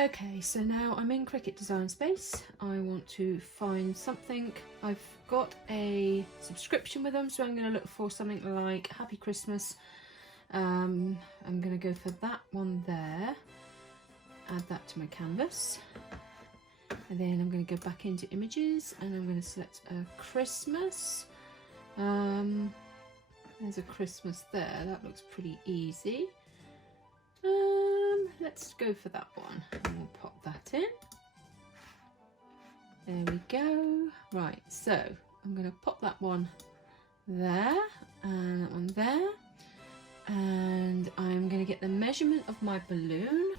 Okay, so now I'm in Cricut Design Space. I want to find something. I've got a subscription with them, so I'm going to look for something like Happy Christmas. I'm going to go for that one there. Add that to my canvas. And then I'm going to go back into images and I'm going to select a Christmas. There's a Christmas there. That looks pretty easy. Let's go for that one and we'll pop that in. There we go. Right, so I'm going to pop that one there and that one there, and I'm going to get the measurement of my balloon.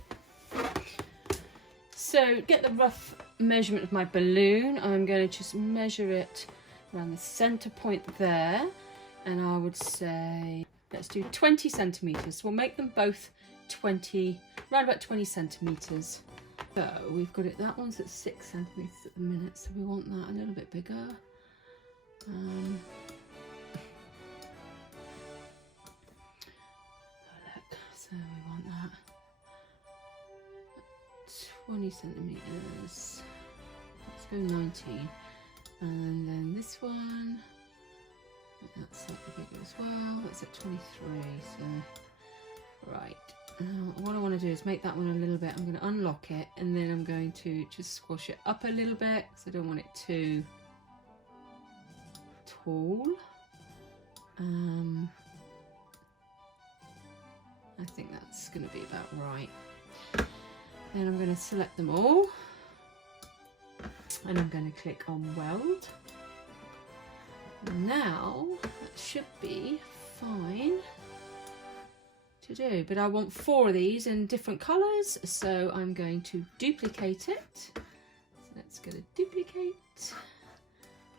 So get the rough measurement of my balloon. I'm going to just measure it around the center point there, and I would say let's do 20 centimeters. We'll make them both 20, around about 20 centimeters. So we've got it, that one's at 6 centimeters at the minute, so we want that a little bit bigger. So we want that 20 centimeters. Let's go 19. And then this one, that's slightly bigger as well. That's at 23. So right. Now what I want to do is make that one a little bit, I'm going to unlock it and then I'm going to just squash it up a little bit because I don't want it too tall. I think that's going to be about right. Then I'm going to select them all and I'm going to click on weld. Now that should be fine to do, but I want 4 of these in different colours, so I'm going to duplicate it. So let's go to duplicate,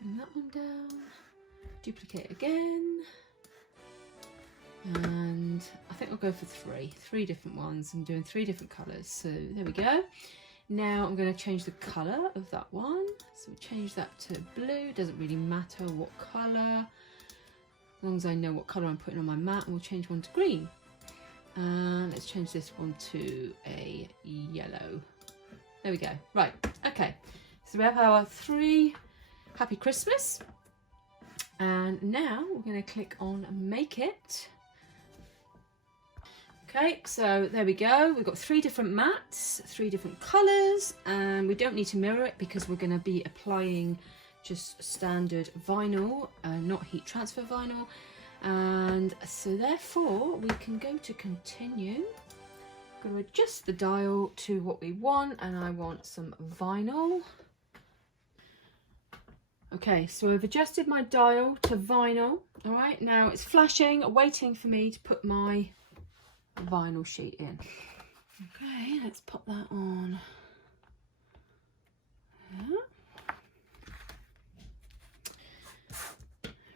bring that one down, duplicate again, and I think I'll go for 3 different ones. I'm doing 3 different colours, so there we go. Now I'm going to change the colour of that one, so we'll change that to blue. Doesn't really matter what colour, as long as I know what colour I'm putting on my mat. And we'll change one to green. Let's change this one to a yellow. There we go. Right, okay. So we have our 3 Happy Christmas. And now we're going to click on Make It. Okay, so there we go. We've got 3 different mats, 3 different colours, and we don't need to mirror it because we're going to be applying just standard vinyl, not heat transfer vinyl. And so therefore we can go to continue. I'm going to adjust the dial to what we want, and I want some vinyl. Okay, so I've adjusted my dial to vinyl. All right, now it's flashing, waiting for me to put my vinyl sheet in. Okay, let's pop that on. There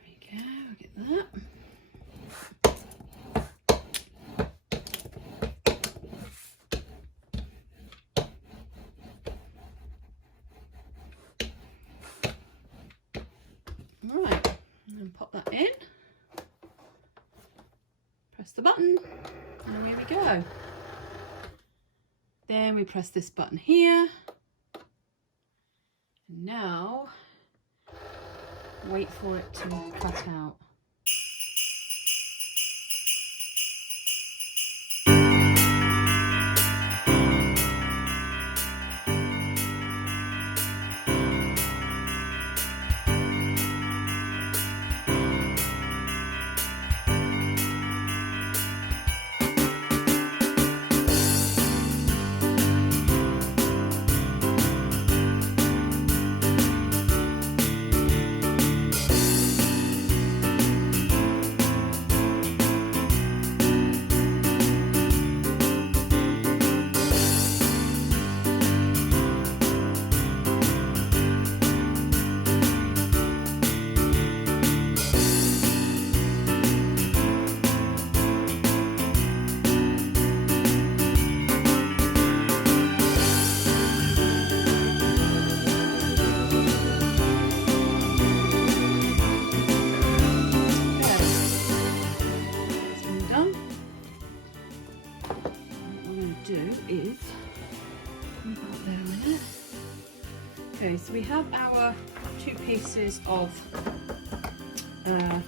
we go, get that. Alright, and pop that in. Press the button, and here we go. Then we press this button here. And now wait for it to cut out. Leave that there a minute. Okay, so we have our 2 pieces of I'm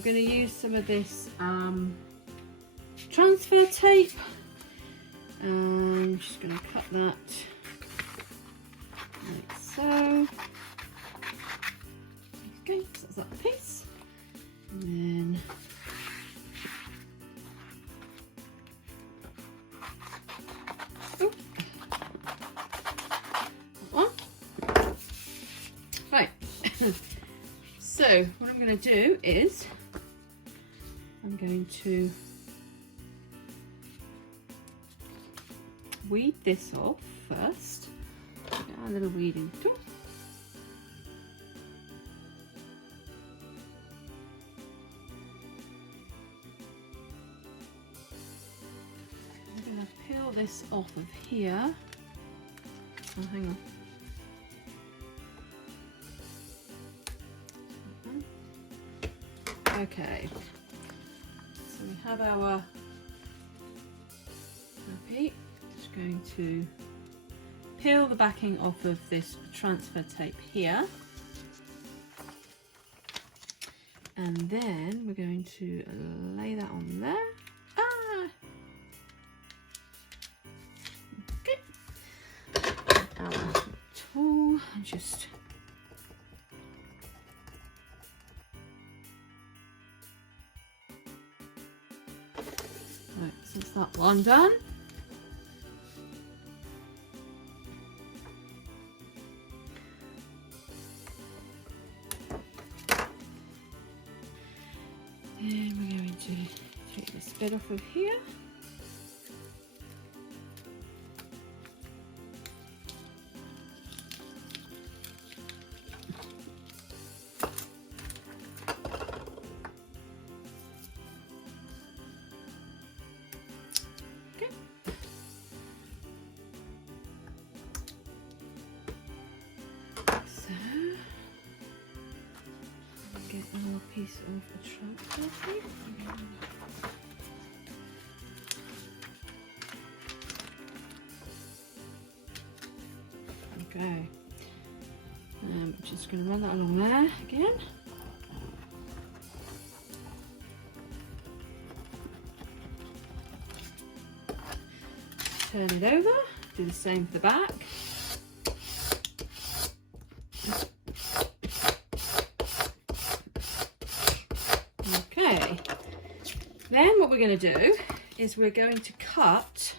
going to use some of this transfer tape. I'm just going to cut that like so. Okay, so that's that piece. And then oh, that one. Right. So what I'm going to do is I'm going to weed this off first. Get our little weeding tool. I'm going to peel this off of here. Oh, hang on. Okay, so we have our happy. Just going to peel the backing off of this transfer tape here, and then we're going to lay that on there. Ah! Okay, our tool and just right, so that's that one done. And we're going to take this bit off of here. Okay. So get our piece of the transfer tape. Okay, just going to run that along there again. Turn it over, do the same for the back. Okay, then what we're going to do is we're going to cut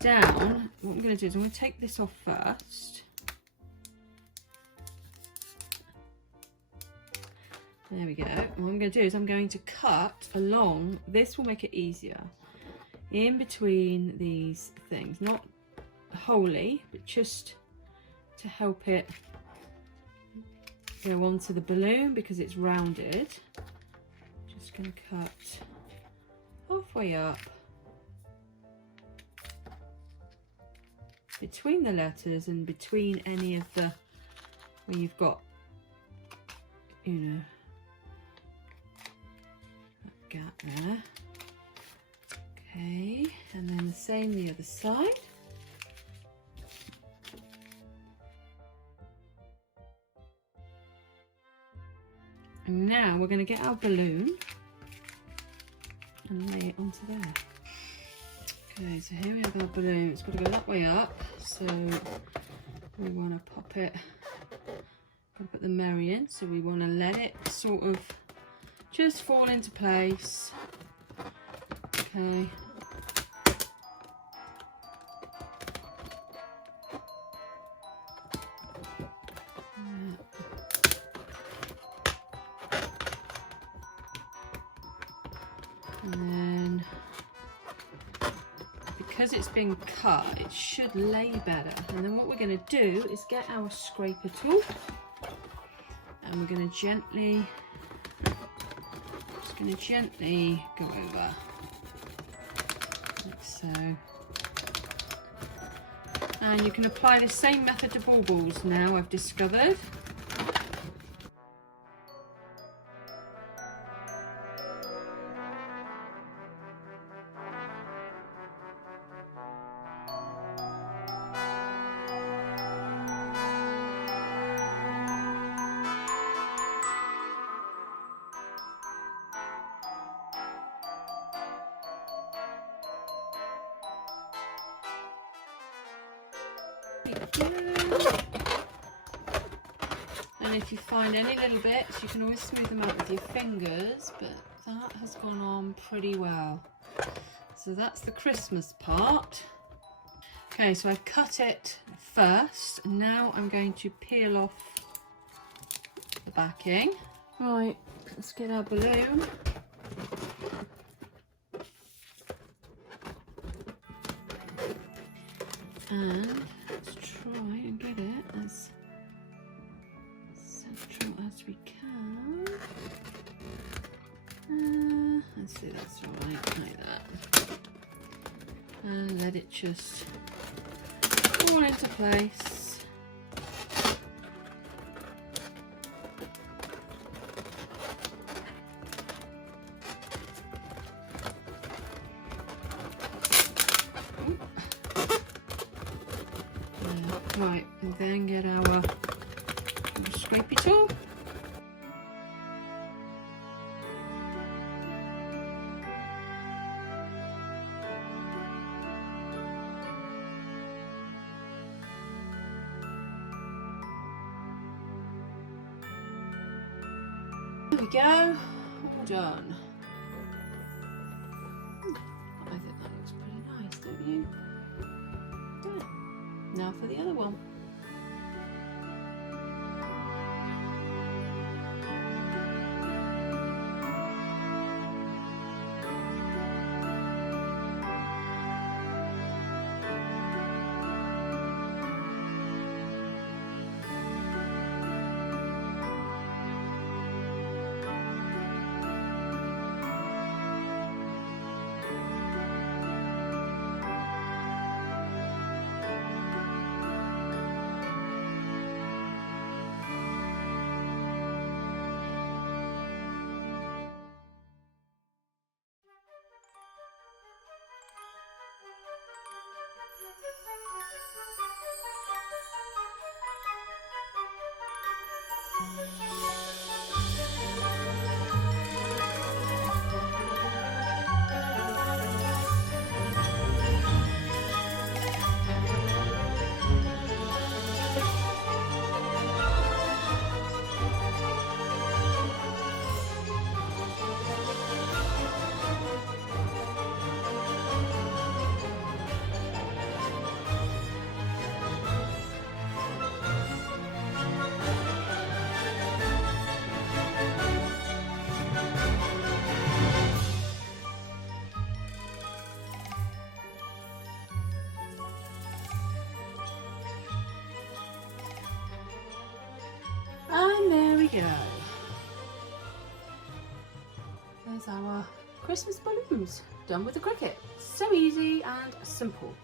down. What I'm going to do is I'm going to take this off first. There we go. And what I'm going to do is I'm going to cut along. This will make it easier. In between these things, not wholly, but just to help it go onto the balloon because it's rounded. Just going to cut halfway up between the letters and between any of the where you've got, you know, that gap there. Okay, and then the same the other side. And now we're going to get our balloon and lay it onto there. Okay, so here we have our balloon. It's got to go that way up, so we want to pop it, put the Mary in, so we want to let it sort of just fall into place. Okay. And then, because it's been cut, it should lay better. And then what we're going to do is get our scraper tool, and we're going to gently, go over. Like so. And you can apply the same method to baubles now, I've discovered. pink glue. And if you find any little bits, you can always smooth them out with your fingers, but that has gone on pretty well. So that's the Christmas part. Okay, so I've cut it first. Now I'm going to peel off the backing. Right, let's get our balloon. And let's try and get it as central as we can. Let's see, that's right, like that. And let it just fall into place. Right, and then get our scrapey tool. There we go, all done. I think that looks pretty nice, don't you? Yeah. Now for the other one. And there we go. There's our Christmas balloons done with the Cricut. So easy and simple.